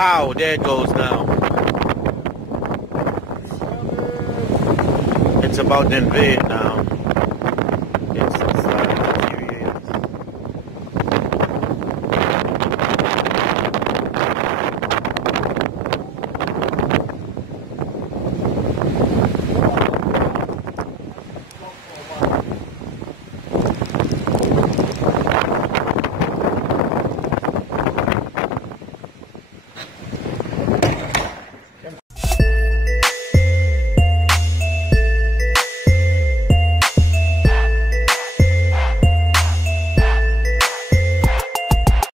Wow, there it goes now. It's about to invade now.